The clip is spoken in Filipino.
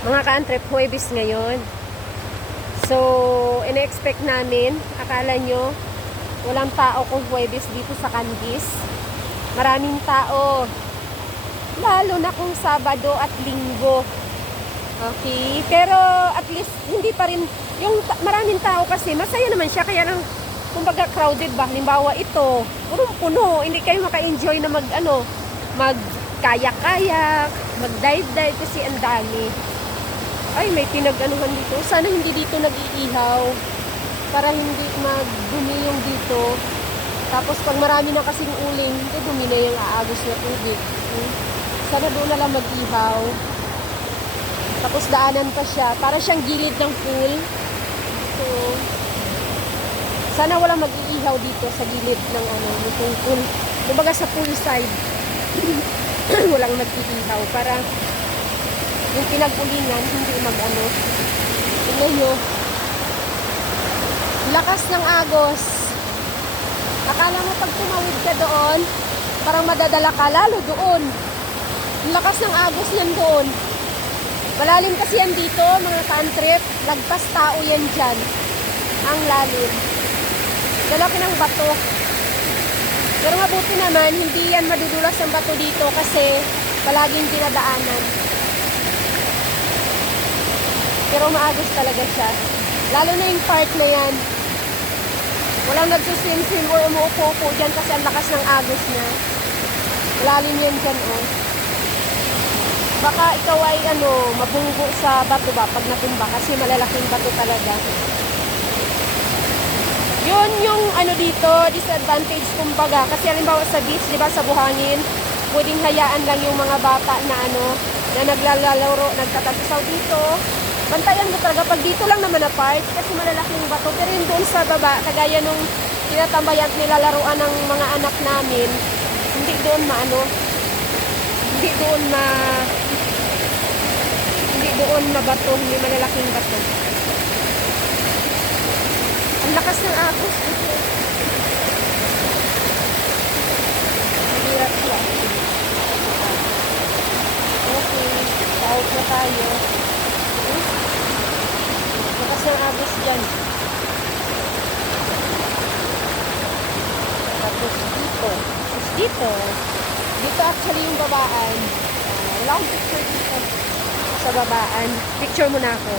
Mga ka-antrep, Huwebes ngayon. So, ina-expect namin, akala nyo, walang tao kung Huwebes dito sa Candis. Maraming tao. Lalo na kung Sabado at Linggo. Okay? Pero at least, hindi pa rin, yung maraming tao kasi, masaya naman siya, kaya lang, kumbaga crowded ba? Halimbawa ito, punong-puno, hindi kayo maka-enjoy na mag-kayak-kayak, mag-dive-dive kasi ang dami. Ay, may pinag-anuhan dito. Sana hindi dito nag-iihaw para hindi magdumi yung dito. Tapos pag marami na kasing uling, dumi na yung aagos na tubig. Sana doon na lang mag-ihaw. Tapos daanan pa siya. Para siyang gilid ng pool. So, sana wala mag-iihaw dito sa gilid ng nitong pool. Kumbaga sa pool side. Walang mag-iihaw para yung pinag-ulingan hindi mag-ano. Tignan nyo. Lakas ng agos. Akala mo pag tumawid ka doon, parang madadala ka lalo doon. Ang lakas ng agos yan doon. Malalim kasi yan dito, mga ka-antrep. Lagpas tao yan dyan. Ang lalim. Lalaki ng bato. Pero mabuti naman, hindi yan madudulas ang bato dito kasi palaging dinadaanan. Pero maagos talaga siya. Lalo na yung part na yan. Walang nagsusim-sim or umuupo-upo dyan kasi ang lakas ng agos niya. Lalim yan dyan, oh. Baka ikaw ay mabunggo sa bato ba pag natumba kasi malalaking bato talaga. Yun yung dito, disadvantage kumbaga. Kasi halimbawa sa beach, di ba, sa buhangin, pwedeng hayaan lang yung mga bata na na naglalaro, nagtatasaw dito. Bantayan mo talaga pag dito lang naman na part kasi malalaking bato. Pero yun doon sa baba, kagaya nung tinatambay at nilalaruan ng mga anak namin, hindi doon mabato, hindi malalaking bato. Ang lakas ng agos dito. Mahirap siya. Okay, out na tayo. Lakas ng agos dyan. Tapos dito actually yung babaan. Wala akong picture dito sa babaan. Picture muna ako.